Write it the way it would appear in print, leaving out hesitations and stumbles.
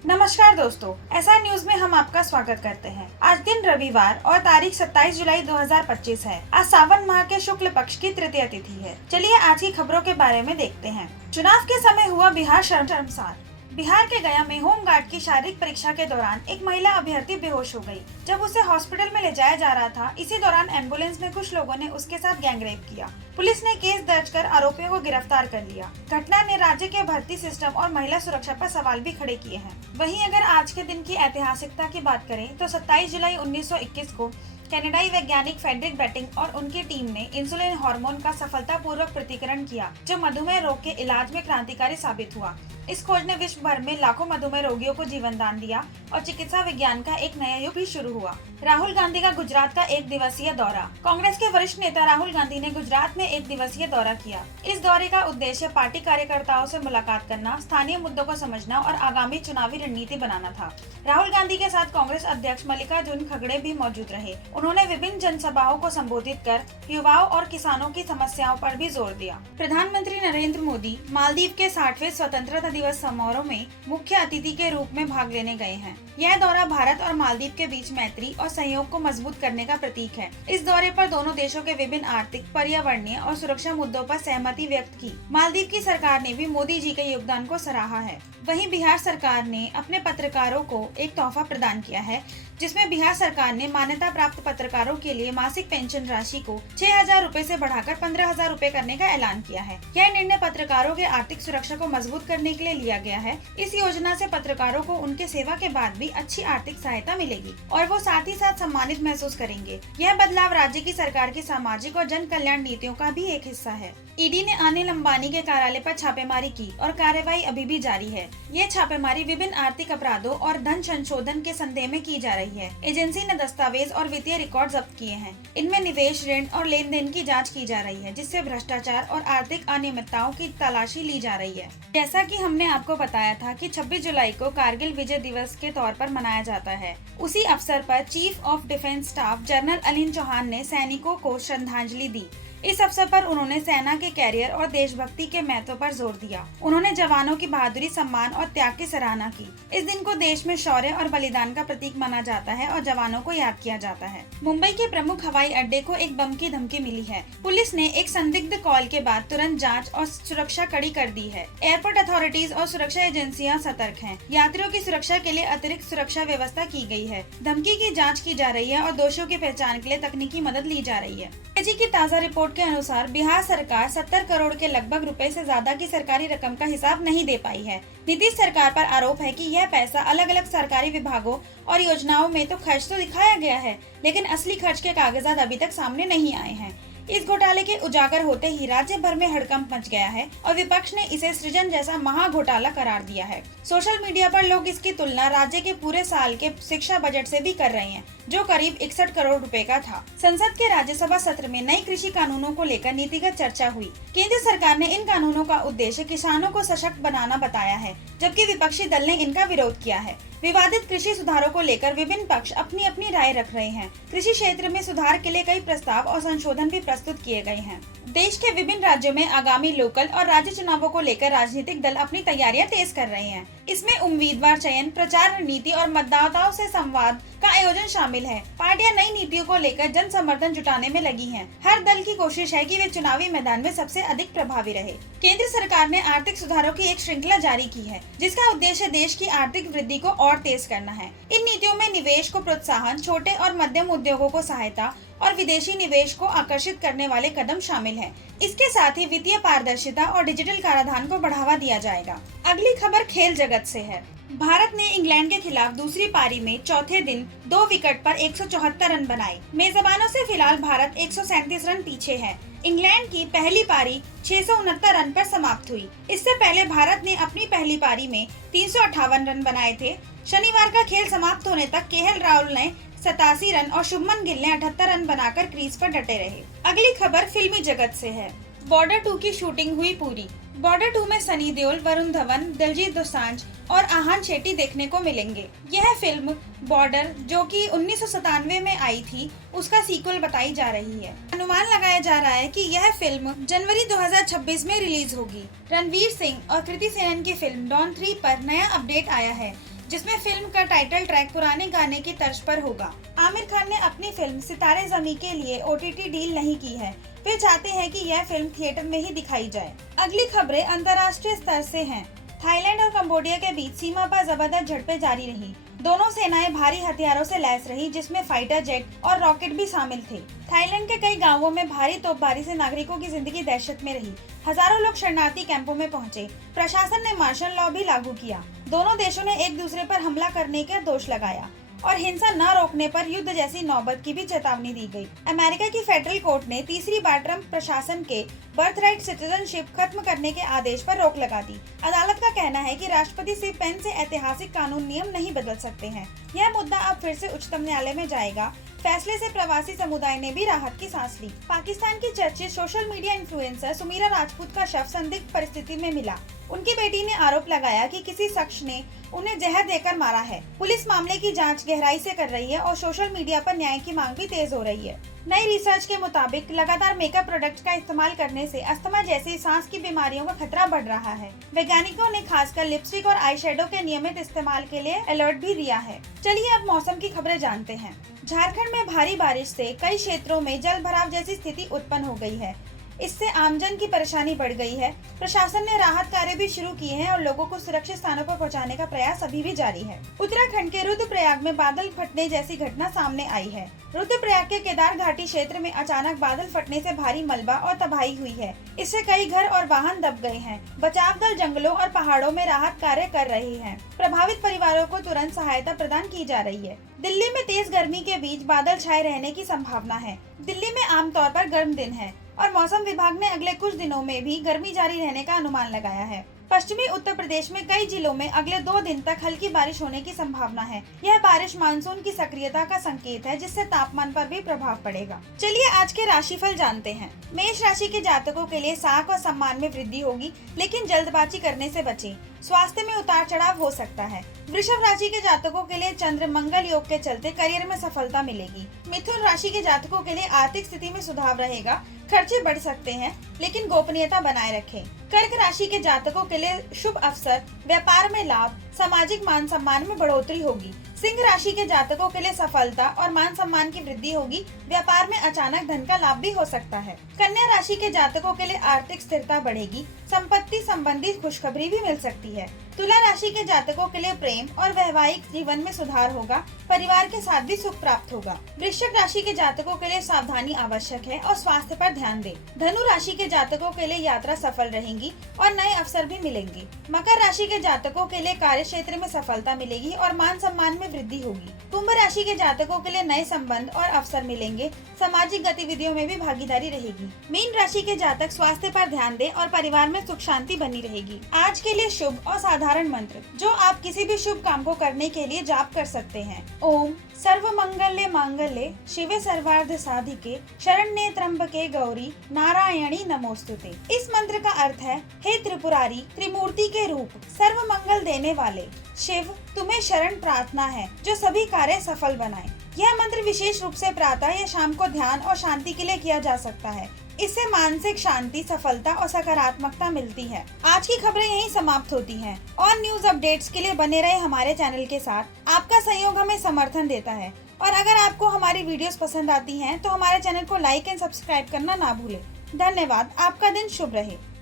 नमस्कार दोस्तों, SR news में हम आपका स्वागत करते हैं। आज दिन रविवार और तारीख 27 जुलाई 2025 है। आज सावन माह के शुक्ल पक्ष की तृतीया तिथि है। चलिए आज की खबरों के बारे में देखते हैं। चुनाव के समय हुआ बिहार शर्मसार। बिहार के गया में होम गार्ड की शारीरिक परीक्षा के दौरान एक महिला अभ्यर्थी बेहोश हो गई। जब उसे हॉस्पिटल में ले जाया जा रहा था, इसी दौरान एम्बुलेंस में कुछ लोगों ने उसके साथ गैंगरेप किया। पुलिस ने केस दर्ज कर आरोपियों को गिरफ्तार कर लिया। घटना ने राज्य के भर्ती सिस्टम और महिला सुरक्षा पर सवाल भी खड़े किए हैं। वहीं अगर आज के दिन की ऐतिहासिकता की बात करें तो 27 जुलाई 1921 को कनाडाई वैज्ञानिक फ्रेडरिक बेटिंग और उनकी टीम ने इंसुलिन हार्मोन का सफलतापूर्वक प्रतिकरण किया, जो मधुमेह रोग के इलाज में क्रांतिकारी साबित हुआ। इस खोज ने विश्व भर में लाखों मधुमेह रोगियों को जीवन दान दिया और चिकित्सा विज्ञान का एक नया युग भी शुरू हुआ। राहुल गांधी का गुजरात का 1 दिवसीय दौरा। कांग्रेस के वरिष्ठ नेता राहुल गांधी ने गुजरात में 1 दिवसीय दौरा किया। इस दौरे का उद्देश्य पार्टी कार्यकर्ताओं से मुलाकात करना, स्थानीय मुद्दों को समझना और आगामी चुनावी रणनीति बनाना था। राहुल गांधी के साथ कांग्रेस अध्यक्ष मल्लिकार्जुन खड़गे भी मौजूद रहे। उन्होंने विभिन्न जनसभाओं को संबोधित कर युवाओं और किसानों की समस्याओं पर भी जोर दिया। प्रधानमंत्री नरेंद्र मोदी मालदीव के 60वें स्वतंत्रता दिवस समारोह में मुख्य अतिथि के रूप में भाग लेने गए हैं। यह दौरा भारत और मालदीव के बीच मैत्री और सहयोग को मजबूत करने का प्रतीक है। इस दौरे पर दोनों देशों के विभिन्न आर्थिक, पर्यावरणीय और सुरक्षा मुद्दों पर सहमति व्यक्त की। मालदीव की सरकार ने भी मोदी जी के योगदान को सराहा है। वहीं बिहार सरकार ने अपने पत्रकारों को एक तोहफा प्रदान किया है, जिसमें बिहार सरकार ने मान्यता प्राप्त पत्रकारों के लिए मासिक पेंशन राशि को 6,000 रूपए से बढ़ाकर 15,000 रूपए करने का ऐलान किया है। यह निर्णय पत्रकारों के आर्थिक सुरक्षा को मजबूत करने के लिए लिया गया है। इस योजना से पत्रकारों को उनके सेवा के बाद भी अच्छी आर्थिक सहायता मिलेगी और वो साथ ही साथ सम्मानित महसूस करेंगे। यह बदलाव राज्य की सरकार की सामाजिक और जन कल्याण नीतियों का भी एक हिस्सा है। ईडी ने अनिल अंबानी के कार्यालय पर छापेमारी की और कार्रवाई अभी भी जारी है। ये छापेमारी विभिन्न आर्थिक अपराधों और धन संशोधन के संदेह में की जा रही है। एजेंसी ने दस्तावेज और वित्तीय रिकॉर्ड जब्त किए हैं। इनमें निवेश, ऋण और लेन देन की जांच की जा रही है, जिससे भ्रष्टाचार और आर्थिक अनियमितताओं की तलाशी ली जा रही है। जैसा कि हमने आपको बताया था कि 26 जुलाई को कारगिल विजय दिवस के तौर पर मनाया जाता है। उसी अवसर पर chief of defence staff general Anil Chauhan ने सैनिकों को श्रद्धांजलि दी। इस अवसर पर उन्होंने सेना के कैरियर और देशभक्ति के महत्व पर जोर दिया। उन्होंने जवानों की बहादुरी, सम्मान और त्याग की सराहना की। इस दिन को देश में शौर्य और बलिदान का प्रतीक माना जाता है और जवानों को याद किया जाता है। मुंबई के प्रमुख हवाई अड्डे को एक बम की धमकी मिली है। पुलिस ने एक संदिग्ध कॉल के बाद तुरंत जाँच और सुरक्षा कड़ी कर दी है। एयरपोर्ट अथॉरिटीज और सुरक्षा एजेंसियाँ सतर्क हैं। यात्रियों की सुरक्षा के लिए अतिरिक्त सुरक्षा व्यवस्था की गई है। धमकी की जाँच की जा रही है और दोषियों की पहचान के लिए तकनीकी मदद ली जा रही है। की ताज़ा रिपोर्ट के अनुसार बिहार सरकार 70 करोड़ के लगभग रुपए से ज्यादा की सरकारी रकम का हिसाब नहीं दे पाई है। नीतीश सरकार पर आरोप है कि यह पैसा अलग अलग सरकारी विभागों और योजनाओं में तो खर्च तो दिखाया गया है, लेकिन असली खर्च के कागजात अभी तक सामने नहीं आए हैं। इस घोटाले के उजागर होते ही राज्य भर में हड़कंप मच गया है और विपक्ष ने इसे सृजन जैसा महा घोटाला करार दिया है। सोशल मीडिया पर लोग इसकी तुलना राज्य के पूरे साल के शिक्षा बजट से भी कर रहे हैं, जो करीब 61 करोड़ रुपए का था। संसद के राज्यसभा सत्र में नई कृषि कानूनों को लेकर नीतिगत चर्चा हुई। केंद्र सरकार ने इन कानूनों का उद्देश्य किसानों को सशक्त बनाना बताया है, जबकि विपक्षी दल ने इनका विरोध किया है। विवादित कृषि सुधारों को लेकर विभिन्न पक्ष अपनी अपनी राय रख रहे हैं। कृषि क्षेत्र में सुधार के लिए कई प्रस्ताव और संशोधन भी प्रस्तुत किए गए हैं। देश के विभिन्न राज्यों में आगामी लोकल और राज्य चुनावों को लेकर राजनीतिक दल अपनी तैयारियां तेज कर रहे हैं। इसमें उम्मीदवार चयन, प्रचार रणनीति और मतदाताओं से संवाद का आयोजन शामिल है। पार्टियां नई नीतियों को लेकर जन समर्थन जुटाने में लगी हैं। हर दल की कोशिश है कि वे चुनावी मैदान में सबसे अधिक प्रभावी रहे। केंद्र सरकार ने आर्थिक सुधारों की एक श्रृंखला जारी की है, जिसका उद्देश्य देश की आर्थिक वृद्धि को और तेज करना है। इन नीतियों में निवेश को प्रोत्साहन, छोटे और मध्यम उद्योगों को सहायता और विदेशी निवेश को आकर्षित करने वाले कदम शामिल हैं। इसके साथ ही वित्तीय पारदर्शिता और डिजिटल कराधान को बढ़ावा दिया जाएगा। अगली खबर खेल जगत से है। भारत ने इंग्लैंड के खिलाफ दूसरी पारी में चौथे दिन 2 विकेट पर 174 रन बनाए। मेजबानों से फिलहाल भारत 137 रन पीछे है। इंग्लैंड की पहली पारी 669 रन पर समाप्त हुई। इससे पहले भारत ने अपनी पहली पारी में 358 रन बनाए थे। शनिवार का खेल समाप्त होने तक केएल राहुल ने 87 रन और शुभमन गिल ने 78 रन बनाकर क्रीज पर डटे रहे। अगली खबर फिल्मी जगत से है। बॉर्डर 2 की शूटिंग हुई पूरी। बॉर्डर 2 में सनी देओल, वरुण धवन, दिलजीत दोसांझ और आहान शेट्टी देखने को मिलेंगे। यह फिल्म बॉर्डर, जो कि 1997 में आई थी, उसका सीक्वल बताई जा रही है। अनुमान लगाया जा रहा है कि यह फिल्म जनवरी 2026 में रिलीज होगी। रणवीर सिंह और कृति सेनन की फिल्म डॉन 3 पर नया अपडेट आया है। जिसमें फिल्म का टाइटल ट्रैक पुराने गाने की तर्ज पर होगा। आमिर खान ने अपनी फिल्म सितारे ज़मीं के लिए OTT डील नहीं की है। वे चाहते हैं कि यह फिल्म थिएटर में ही दिखाई जाए। अगली खबरें अंतर्राष्ट्रीय स्तर से हैं। थाईलैंड और कंबोडिया के बीच सीमा पर जबरदस्त झड़पें जारी रही। दोनों सेनाएं भारी हथियारों से लैस रही, जिसमें फाइटर जेट और रॉकेट भी शामिल थे। थाईलैंड के कई गांवों में भारी तोपबारी से नागरिकों की जिंदगी दहशत में रही। हजारों लोग शरणार्थी कैंपों में पहुंचे। प्रशासन ने मार्शल लॉ भी लागू किया। दोनों देशों ने एक दूसरे पर हमला करने का दोष लगाया और हिंसा न रोकने पर युद्ध जैसी नौबत की भी चेतावनी दी गई। अमेरिका की फेडरल कोर्ट ने तीसरी बार ट्रंप प्रशासन के बर्थराइट सिटीजनशिप खत्म करने के आदेश पर रोक लगा दी। अदालत का कहना है कि राष्ट्रपति सिर्फ पेन से ऐतिहासिक कानून नियम नहीं बदल सकते हैं। यह मुद्दा अब फिर से उच्चतम न्यायालय में जाएगा। फैसले से प्रवासी समुदाय ने भी राहत की सांस ली। पाकिस्तान की चर्चित social media influencer Sumira Rajput का शव संदिग्ध परिस्थिति में मिला। उनकी बेटी ने आरोप लगाया कि किसी शख्स ने उन्हें जहर देकर मारा है। पुलिस मामले की जांच गहराई से कर रही है और सोशल मीडिया पर न्याय की मांग भी तेज हो रही है। नई रिसर्च के मुताबिक लगातार मेकअप प्रोडक्ट्स का इस्तेमाल करने से अस्थमा जैसी सांस की बीमारियों का खतरा बढ़ रहा है। वैज्ञानिकों ने खासकर लिपस्टिक और आई शेडो के नियमित इस्तेमाल के लिए अलर्ट भी दिया है। चलिए अब मौसम की खबरें जानते हैं। झारखंड में भारी बारिश से कई क्षेत्रों में जल भराव जैसी स्थिति उत्पन्न हो गई है। इससे आमजन की परेशानी बढ़ गई है। प्रशासन ने राहत कार्य भी शुरू किए हैं और लोगों को सुरक्षित स्थानों पर पहुंचाने का प्रयास अभी भी जारी है। उत्तराखंड के रुद्रप्रयाग में बादल फटने जैसी घटना सामने आई है। रुद्रप्रयाग के केदार घाटी क्षेत्र में अचानक बादल फटने से भारी मलबा और तबाही हुई है। इससे कई घर और वाहन दब गए हैं। बचाव दल जंगलों और पहाड़ों में राहत कार्य कर रहे हैं। प्रभावित परिवारों को तुरंत सहायता प्रदान की जा रही है। दिल्ली में तेज गर्मी के बीच बादल छाए रहने की संभावना है। दिल्ली में आमतौर पर गर्म दिन है और मौसम विभाग ने अगले कुछ दिनों में भी गर्मी जारी रहने का अनुमान लगाया है। पश्चिमी उत्तर प्रदेश में कई जिलों में अगले 2 दिन तक हल्की बारिश होने की संभावना है। यह बारिश मानसून की सक्रियता का संकेत है, जिससे तापमान पर भी प्रभाव पड़ेगा। चलिए आज के राशिफल जानते हैं। मेष राशि के जातकों के लिए साख और सम्मान में वृद्धि होगी, लेकिन जल्दबाजी करने से बचें। स्वास्थ्य में उतार चढ़ाव हो सकता है। वृषभ राशि के जातकों के लिए चंद्र मंगल योग के चलते करियर में सफलता मिलेगी। मिथुन राशि के जातकों के लिए आर्थिक स्थिति में सुधार रहेगा। खर्चे बढ़ सकते हैं, लेकिन गोपनीयता बनाए रखें। कर्क राशि के जातकों के लिए शुभ अवसर, व्यापार में लाभ, सामाजिक मान सम्मान में बढ़ोतरी होगी। सिंह राशि के जातकों के लिए सफलता और मान सम्मान की वृद्धि होगी। व्यापार में अचानक धन का लाभ भी हो सकता है। कन्या राशि के जातकों के लिए आर्थिक स्थिरता बढ़ेगी। संपत्ति संबंधी खुशखबरी भी मिल सकती है। तुला राशि के जातकों के लिए प्रेम और वैवाहिक जीवन में सुधार होगा। परिवार के साथ भी सुख प्राप्त होगा। वृश्चिक राशि के जातकों के लिए सावधानी आवश्यक है और स्वास्थ्य पर ध्यान दें। धनु राशि के जातकों के लिए यात्रा सफल रहेगी और नए अवसर भी मिलेंगे। मकर राशि के जातकों के लिए कार्य क्षेत्र में सफलता मिलेगी और मान सम्मान में वृद्धि होगी। कुंभ राशि के जातकों के लिए नए संबंध और अवसर मिलेंगे। सामाजिक गतिविधियों में भी भागीदारी रहेगी। मीन राशि के जातक स्वास्थ्य पर ध्यान दें और परिवार में सुख शांति बनी रहेगी। आज के लिए शुभ और साधारण मंत्र जो आप किसी भी शुभ काम को करने के लिए जाप कर सकते हैं। ओम सर्व मंगल्य मांगल्ये शिवे सर्वार्थ साधिके शरण्ये त्र्यंबके गौरी नारायणी नमोस्तुते। इस मंत्र का अर्थ है, हे त्रिपुरारी त्रिमूर्ति के रूप सर्व मंगल देने वाले शिव, तुम्हें शरण प्रार्थना है जो सभी कार्य सफल बनाए। यह मंत्र विशेष रूप से प्रातः या शाम को ध्यान और शांति के लिए किया जा सकता है। इससे मानसिक शांति, सफलता और सकारात्मकता मिलती है। आज की खबरें यहीं समाप्त होती हैं। और न्यूज अपडेट्स के लिए बने रहे हमारे चैनल के साथ। आपका सहयोग हमें समर्थन देता है और अगर आपको हमारी वीडियोस पसंद आती हैं तो हमारे चैनल को लाइक एंड सब्सक्राइब करना ना भूलें। धन्यवाद। आपका दिन शुभ रहे।